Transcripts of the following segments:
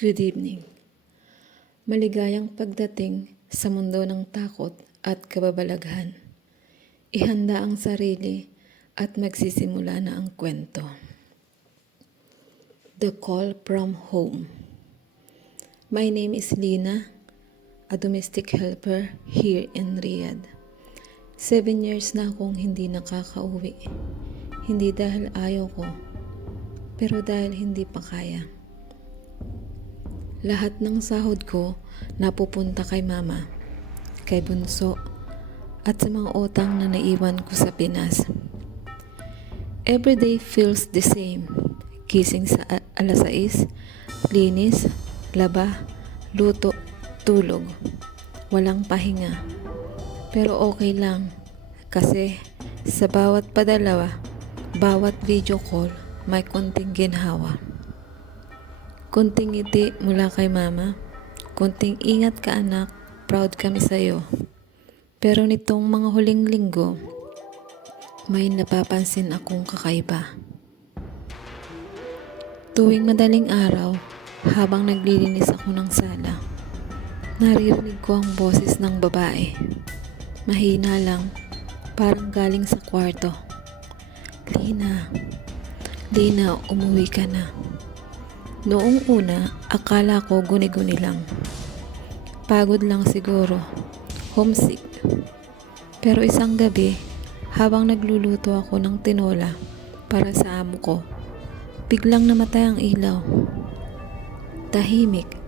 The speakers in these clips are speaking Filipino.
Good evening. Maligayang pagdating sa mundo ng takot at kababalaghan. Ihanda ang sarili at magsisimula na ang kwento. The Call from Home. My name is Lina, a domestic helper here in Riyadh. 7 years na akong hindi nakakauwi. Hindi dahil ayaw ko, pero dahil hindi pa kaya. Lahat ng sahod ko napupunta kay mama, kay bunso, at sa mga utang na naiwan ko sa Pinas. Every day feels the same. Gising sa alas 6, linis, laba, luto, tulog. Walang pahinga. Pero okay lang kasi sa bawat padalawa, bawat video call, may konting ginhawa. Konting ngiti mula kay mama, konting ingat ka anak, proud kami sa'yo. Pero nitong mga huling linggo, may napapansin akong kakaiba. Tuwing madaling araw, habang naglilinis ako ng sala, naririnig ko ang boses ng babae. Mahina lang, parang galing sa kwarto. Lina, umuwi ka na. Noong una, akala ko guni-guni lang. Pagod lang siguro. Homesick. Pero isang gabi, habang nagluluto ako ng tinola para sa amo ko, biglang namatay ang ilaw. Tahimik.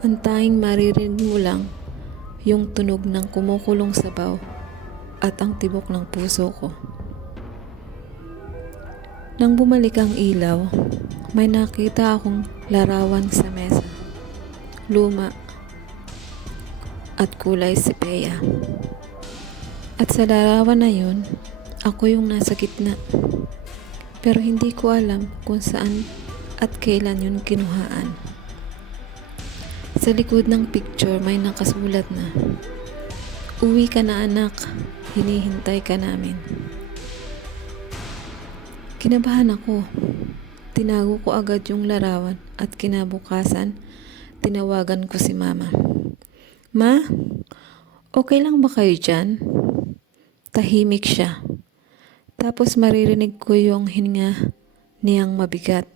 Ang tanging maririnig mo lang yung tunog ng kumukulong sabaw at ang tibok ng puso ko. Nang bumalik ang ilaw, may nakita akong larawan sa mesa. Luma at kulay sepeya. At sa larawan na yun, ako yung nasa gitna. Pero hindi ko alam kung saan at kailan yun kinuhaan. Sa likod ng picture may nakasulat na, "Uwi ka na anak, hinihintay ka namin." Kinabahan ako. Tinago ko agad yung larawan at kinabukasan, tinawagan ko si mama. "Ma, okay lang ba kayo dyan?" Tahimik siya. Tapos maririnig ko yung hininga niyang mabigat.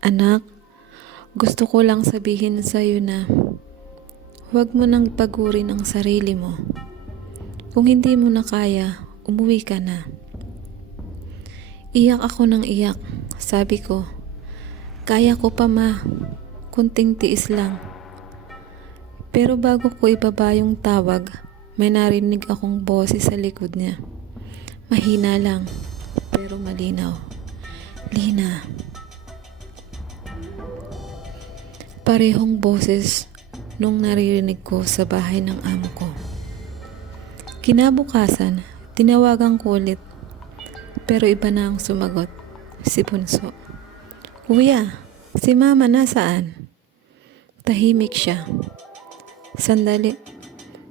"Anak, gusto ko lang sabihin sa'yo na huwag mo nang pagurin ang sarili mo. Kung hindi mo na kaya, umuwi ka na." Iyak ako ng iyak. Sabi ko, "Kaya ko pa ma, kunting tiis lang." Pero bago ko ibaba yung tawag, may narinig akong boses sa likod niya. Mahina lang, pero malinaw. "Lina." Parehong boses nung naririnig ko sa bahay ng amo ko. Kinabukasan, tinawagan ko ulit, pero iba na ang sumagot. Si Bunso. "Kuya, si mama nasaan?" Tahimik siya. Sandali.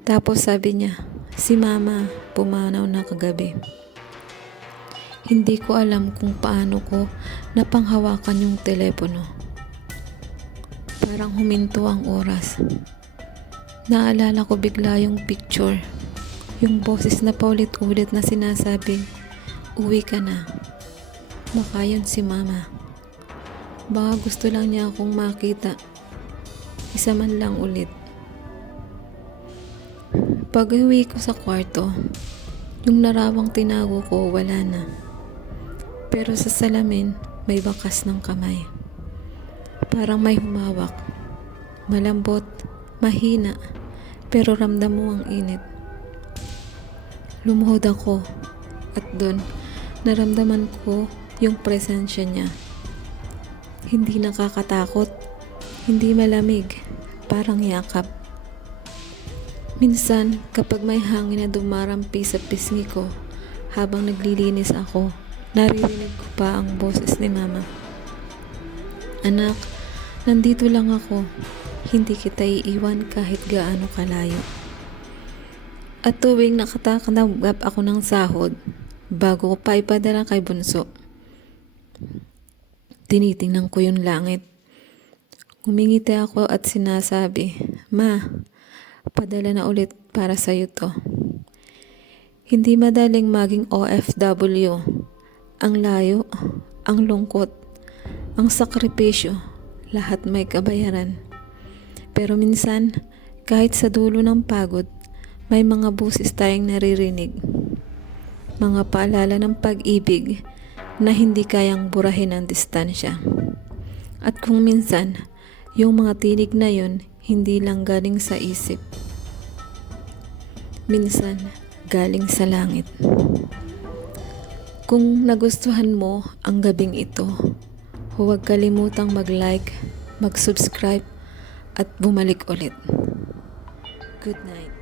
Tapos sabi niya, "Si mama pumanaw na kagabi." Hindi ko alam kung paano ko napanghawakan yung telepono. Parang huminto ang oras. Naalala ko bigla yung picture. Yung boses na paulit-ulit na sinasabing, "Uwi ka na." Baka yun si mama. Baka gusto lang niya akong makita. Isa man lang ulit. Pag-uwi ko sa kwarto, yung larawang tinago ko wala na. Pero sa salamin, may bakas ng kamay. Parang may humawak. Malambot, mahina, pero ramdam mo ang init. Lumuhod ako at doon naramdaman ko yung presensya niya. Hindi nakakatakot, hindi malamig, parang yakap. Minsan, kapag may hangin na dumarampi sa pisngi ko, habang naglilinis ako, naririnig ko pa ang boses ni mama. "Anak, nandito lang ako. Hindi kita iiwan kahit gaano kalayo." At tuwing nakatakanggap ako ng sahod, bago ko pa ipadala kay Bunso, tinitingnan ko yung langit. Ngumingiti ako at sinasabi, "Ma, padala na ulit para sa'yo to." Hindi madaling maging OFW. Ang layo, ang lungkot, ang sakripisyo, lahat may kabayaran. Pero minsan, kahit sa dulo ng pagod, may mga busis tayong naririnig. Mga paalala ng pag-ibig na hindi kayang burahin ng distansya. At kung minsan, yung mga tinig na yun, hindi lang galing sa isip. Minsan, galing sa langit. Kung nagustuhan mo ang gabing ito, huwag kalimutang mag-like, mag-subscribe, at bumalik ulit. Good night.